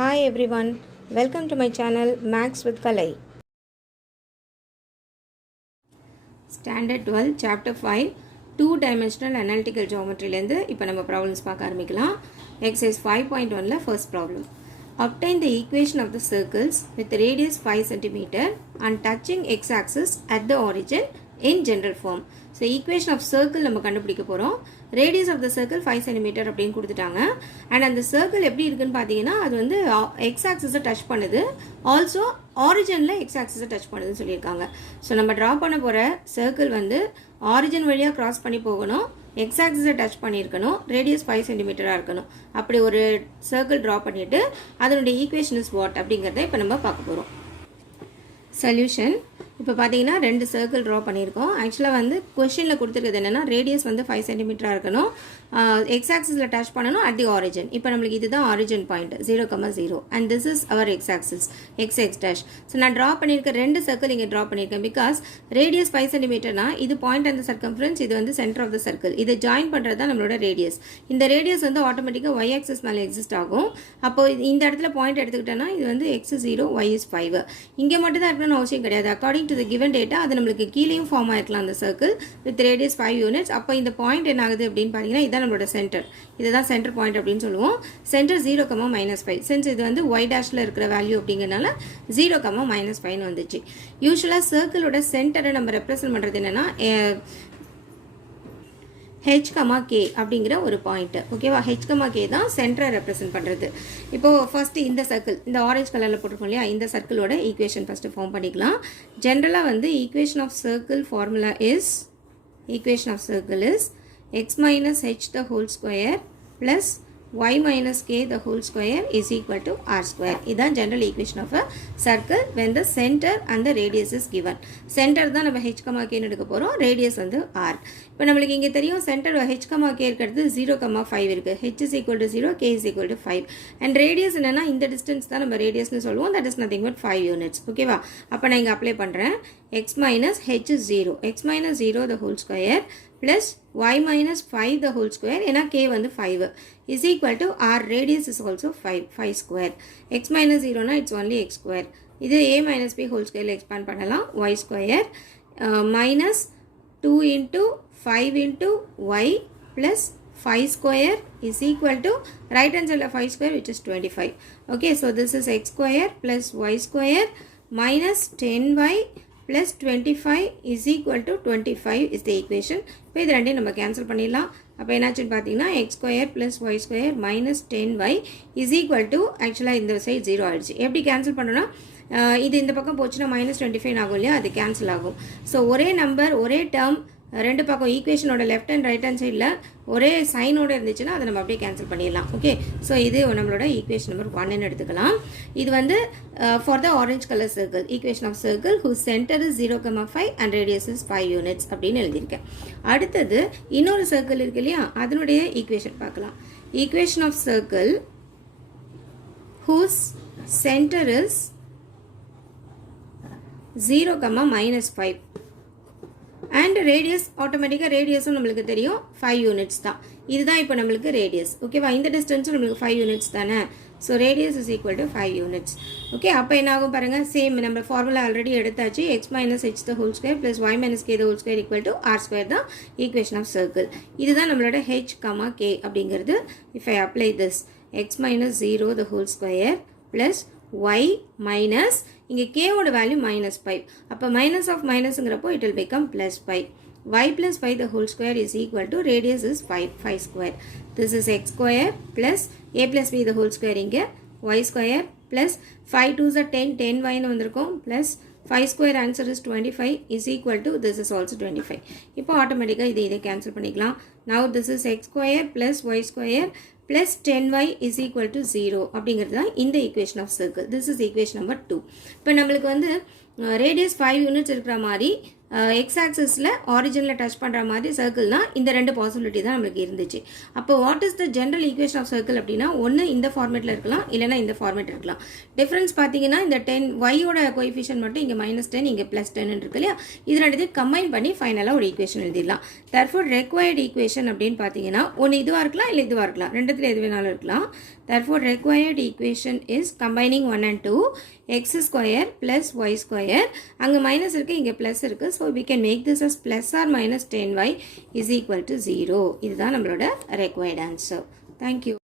Hi everyone, welcome to my channel Max with Kalai. Standard 12 Chapter 5 2-dimensional analytical geometry லேந்து இப்போ நம்ம problems பார்க்க ஆரம்பிக்கலாம். Exercise 5.1ல first problem. Obtain the equation of the circles with radius 5 cm and touching x-axis at the origin in general form. So equation of circle நம்ம கண்டுபிடிக்க போறோம். Radius of the circle 5 cm அப்படின்னு கொடுத்துட்டாங்க. And அந்த circle எப்படி இருக்குன்னு பார்த்தீங்கன்னா அது வந்து x-axis touch பண்ணுது. Also originல x-axis touch பண்ணுதுன்னு சொல்லியிருக்காங்க. So நம்ம draw பண்ண போற circle வந்து origin வழியா cross பண்ணி போகணும். x-axis டச் பண்ணியிருக்கணும். ரேடியஸ் 5 சென்டிமீட்டராக இருக்கணும். அப்படி ஒரு சர்க்கிள் ட்ரா பண்ணிவிட்டு அதனுடைய ஈக்குவேஷன் இஸ் வாட் அப்படிங்கிறத இப்போ நம்ம பார்க்க போகிறோம். சொல்யூஷன் இப்போ பார்த்தீங்கன்னா ரெண்டு சர்க்கிள் ட்ரா பண்ணியிருக்கோம். ஆக்சுவலாக வந்து கொஷினில் கொடுத்துருக்குது என்னென்னா ரேடியஸ் வந்து 5 சென்டிமீட்டராக இருக்கணும். எக்ஸ் ஆக்சிஸில் டச் பண்ணணும் அட் தி ஆரிஜின். இப்போ நம்மளுக்கு இதுதான் origin point 0,0 and this is our x axis x dash. So நான் ட்ரா பண்ணியிருக்க ரெண்டு சர்க்கிள் இங்கே ட்ரா பண்ணியிருக்கேன். பிகாஸ் ரேடியஸ் 5 சென்டிமீட்டர்னா இது பாயிண்ட் அந்த சர்க்கம்ஃபரன்ஸ், இது வந்து சென்டர் ஆஃப் த சர்க்கிள். இதை ஜாயின் பண்ணுறது தான் நம்மளோட ரேடியஸ். இந்த ரேடியஸ் வந்து ஆட்டோமேட்டிக்காக ஒய் ஆக்சிஸ் மேலே எக்ஸிஸ்ட் ஆகும். அப்போ இந்த இடத்துல பாயிண்ட் எடுத்துக்கிட்டோன்னா இது வந்து எக்ஸ் 0 ஒய் இஸ் 5. இங்கே மட்டும் தான் இருக்கணும்னு அவசியம் கிடையாது. According to the given data அது நம்மளுக்கு கீழேயும் ஃபார்ம் ஆயிருக்கலாம் அந்த சர்க்கிள் வித் ரேடியஸ் 5 யூனிட்ஸ். அப்போ இந்த பாயிண்ட் என்ன ஆகுது அப்படின்னு பார்த்தீங்கன்னா இதுதான் நம்மளோட சென்டர். இதுதான் சென்டர் பாயிண்ட் அப்படின்னு சொல்லுவோம். சென்டர் 0,-5. சென்ஸ் இது வந்து ஒய் டேஷில் இருக்கிற வேல்யூ அப்படிங்கிறனால 0,-5 வந்துச்சு. யூஸ்வலாக சர்க்கிளோட சென்டரை நம்ம ரெப்ரசன்ட் பண்ணுறது என்னன்னா h, k அப்படிங்கிற ஒரு பாயிண்ட். ஓகேவா, h, k தான் சென்டரை ரெப்ரசென்ட் பண்ணுறது. இப்போது ஃபர்ஸ்ட் இந்த சர்க்கிள் இந்த ஆரஞ்ச் கலரில் போட்டிருக்கோம் இல்லையா, இந்த சர்க்கிளோட ஈக்குவேஷன் ஃபஸ்ட்டு ஃபார்ம் பண்ணிக்கலாம். ஜென்ரலாக வந்து equation of circle formula is x minus h the whole square plus y minus k the whole square is equal to r square. இதான் general equation of a circle when the center and the radius is given. center தான் நம்ம h, k எடுக்க போகிறோம், radius வந்து r. இப்போ நம்மளுக்கு இங்கே தெரியும் center h, k இருக்கிறது 0,5 இருக்குது. h is equal to 0, k is equal to 5. and radius என்னன்னா இந்த distance தான் நம்ம radiusனு சொல்லுவோம். that is nothing but 5 units. ஓகேவா, அப்போ நான் இங்கே அப்ளை பண்ணுறேன். x minus h is 0, x minus 0 the whole square plus y minus 5 the whole square, ஏன்னா k வந்து 5 is equal to r radius is also 5 square. x minus 0 na it's only x square. இது a minus b whole square expand பண்ணலாம். y square minus 2 into 5 into y plus 5 square is equal to right hand side of 5 square which is 25. okay, so this is x square plus y square minus 10y plus 25 is equal to 25 is the equation. இப்போ இது ரெண்டையும் நம்ம cancel பண்ணிடலாம். அப்போ என்னாச்சுன்னு பார்த்தீங்கன்னா x square plus y square minus 10y is equal to ஆக்சுவலாக இந்த சைட் 0 ஆகிடுச்சு. எப்படி கேன்சல் பண்ணோன்னா இது இந்த பக்கம் போச்சுன்னா -25 ஆகும் இல்லையா, அது கேன்சல் ஆகும். ஸோ ஒரே நம்பர் ஒரே டேர்ம் ரெண்டு பக்கம் ஈக்குவேஷனோட லெஃப்ட் அண்ட் ரைட் ஹேண்ட் சைடில் ஒரே சைனோடு இருந்துச்சுன்னா அதை நம்ம அப்படியே கேன்சல் பண்ணிடலாம். ஓகே, ஸோ இது நம்மளோட ஈக்குவேஷன் நம்பர் 1ன்னு எடுத்துக்கலாம். இது வந்து for the orange colour circle equation of circle whose centre is 0,5 and radius is 5 units அப்படின்னு எழுதியிருக்கேன். அடுத்தது இன்னொரு சர்க்கிள் இருக்கு இல்லையா, அதனுடைய ஈக்குவேஷன் பார்க்கலாம். Equation of circle whose centre is 0,-5 and radius ஆட்டோமேட்டிக்காக ரேடியஸும் நம்மளுக்கு தெரியும் 5 யூனிட்ஸ் தான். இதுதான் இப்போ நம்மளுக்கு ரேடியஸ். ஓகேவா, இந்த டிஸ்டன்ஸும் நம்மளுக்கு 5 யூனிட்ஸ் தானே. So radius is equal to 5 units. Okay, அப்போ என்ன ஆகும் பாருங்கள், சேம் நம்ம ஃபார்முலா ஆல்ரெடி எடுத்தாச்சு. x minus h the whole square plus y minus k the whole square equal to r square தான் ஈக்குவேஷன் ஆஃப் சர்க்கிள். இதுதான் நம்மளோட h, k அப்படிங்கிறது. If I apply this x minus 0 the whole square plus y minus இங்கே k ஓட value -5. அப்போ minus of மைனஸ்ங்கிறப்போ it will become +5. y plus 5 the whole square is equal to radius is 5 square. This is x square plus a plus b the whole square இங்கே y square plus 5 2s are 10 10y வந்திருக்கும் plus 5 square answer is 25 is equal to this is also 25. இப்போ ஆட்டோமேட்டிக்காக இதை cancel பண்ணிக்கலாம். now this is x square plus y square plus 10y is equal to 0 அப்படிங்கிறது தான் இந்த equation of circle. This is equation number 2. இப்போ நம்மளுக்கு வந்து ரேடியஸ் 5 யூனிட்ஸ் இருக்கிற மாதிரி எக்ஸ் ஆக்சிஸில் ஆரிஜினில் டச் பண்ணுற மாதிரி சர்க்கிள்னால் இந்த ரெண்டு பாசிபிலிட்டி தான் நம்மளுக்கு இருந்துச்சு. அப்போ what is the general equation of circle அப்படின்னா ஒன்று இந்த ஃபார்மேட்டில் இருக்கலாம், இல்லைனா இந்த ஃபார்மேட் இருக்கலாம். டிஃப்ரென்ஸ் பார்த்தீங்கன்னா இந்த 10 ஒய்யோட கோஎஃபிஷியன்ட் மட்டும் இங்கே -10 இங்கே +10 இருக்கு இல்லையா, இது ரெண்டுத்தையும் கம்பைன் பண்ணி ஃபைனலாக ஒரு ஈக்குவேஷன் எழுதிடலாம். தர்ஃபோர் ரெக்வயர்டு ஈக்குவேஷன் அப்படின்னு பார்த்தீங்கன்னா ஒன்று இதுவாக இருக்கலாம், இல்லை இதுவாக இருக்கலாம், ரெண்டுத்தில் எது வேணாலும் இருக்கலாம். Therefore, required equation is combining 1 and 2, x square plus y square. அங்க minus இருக்கு, இங்க plus இருக்கு. So, we can make this as plus or minus 10y is equal to 0. இதுதான் நம்மளோட required answer. Thank you.